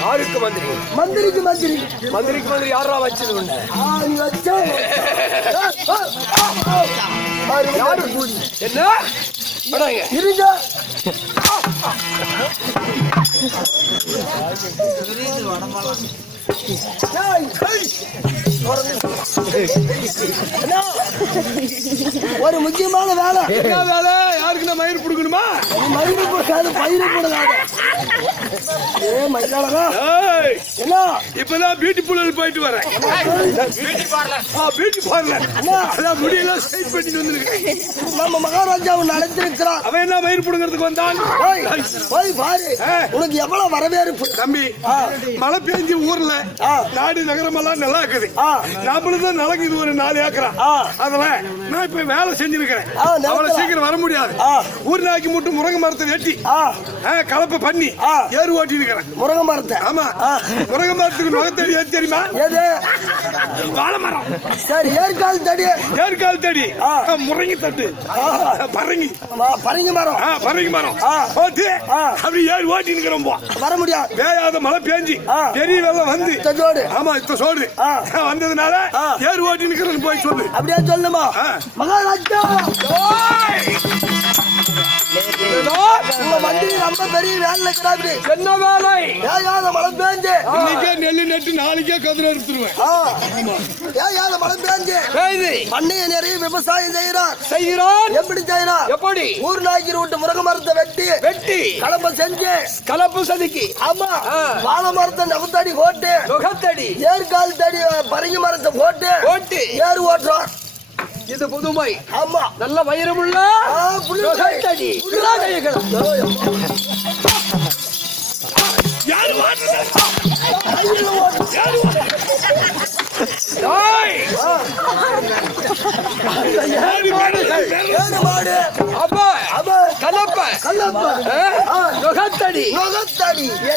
யாருக்கு மந்திரி? மந்திரிக்கு மந்திரி. மந்திரிக்கு மந்திரி யாரா வச்சது? நீ வச்ச என்ன இருங்க. ஒரு முக்கியமான வேலை. என்ன வேலை? யாருக்கு நான் மயிர் பிடிக்கணுமா? மயிறு போடாது, பயிறு போடாது. என்ன இப்பதான் பியூட்டி பார்லர் போயிட்டு வரேன். பியூட்டி பார்லர் அதான் முடியெல்லாம் ஸ்ட்ரைட் பண்ணிட்டு வந்திருக்கேன். நம்ம மகாராஜாவை அழைத்திருக்கிறார். அவன் என்ன மயிர் பிடுங்கிறதுக்கு வந்தான்? போய் பாரு, உனக்கு எவ்வளவு வரவேற்பு. தம்பி, மழை பெஞ்சு ஊர்ல நாடு நகரமெல்லாம் நல்லா இருக்குது. நம்மளுதான் நடக்குது ஒரு 4 ஏக்கரா. அதெல்லாம் நான் இப்ப வேலை செஞ்சிருக்கிறேன். அவ்வளவு சீக்கிரம் வர முடியாது. ஊர் நாய்க்கு மட்டும் முருங்கை மரத்தை வெட்டி கலப்பை பண்ணி ஏறு ஓட்டி இருக்கிறேன். முருங்கை மரத்தை? ஆமா. முருங்கை மரத்துக்கு நுகத்தடி எது தெரியுமா? எது? வாழை மரம். சரி, ஏற்கால் தடி. ஏற்கால் தடி, முருங்கை தட்டு, பரங்கி பரங்கி மரம். பரங்கி மரம் அப்படி ஏறி ஓட்டி இருக்கிறோம். வர முடியாது. வேயாத மழை பேஞ்சு பெரிய வெள்ளம் வந்து ஆமா இத்த சோடு வந்ததுனால ஏறு ஓட்டி நிக்கிறேன் போய் சொல்லு. அப்படியே சொல்லுமா மகாராஜா? மந்திரி ரொம்ப பெரிய வேலை. என்ன வேலை? ஏயாத மழை பேஞ்சு இன்னைக்கே நெல்லு நட்டு நாளைக்கே கதிர எடுத்துருவேன். ஏயாத மழை பேஞ்சு பண்ணைய நிறைய விவசாயம் செய்யறான். எப்படி செய்யறான்? எப்படி? ஊர் நாய்க்கு விட்டு முருங்கை மரத்தை வெட்டி கலப்பை செஞ்சு கலப்பு சதுக்கி ஆமா வாழை மரத்தை நகத்தடி போட்டு ஏற்கால் தடி பரங்கி மரத்தை போட்டு ஏறு ஓட்டுறான். இது புதுமை. ஆமா, நல்ல வைரமுள்ள தடி.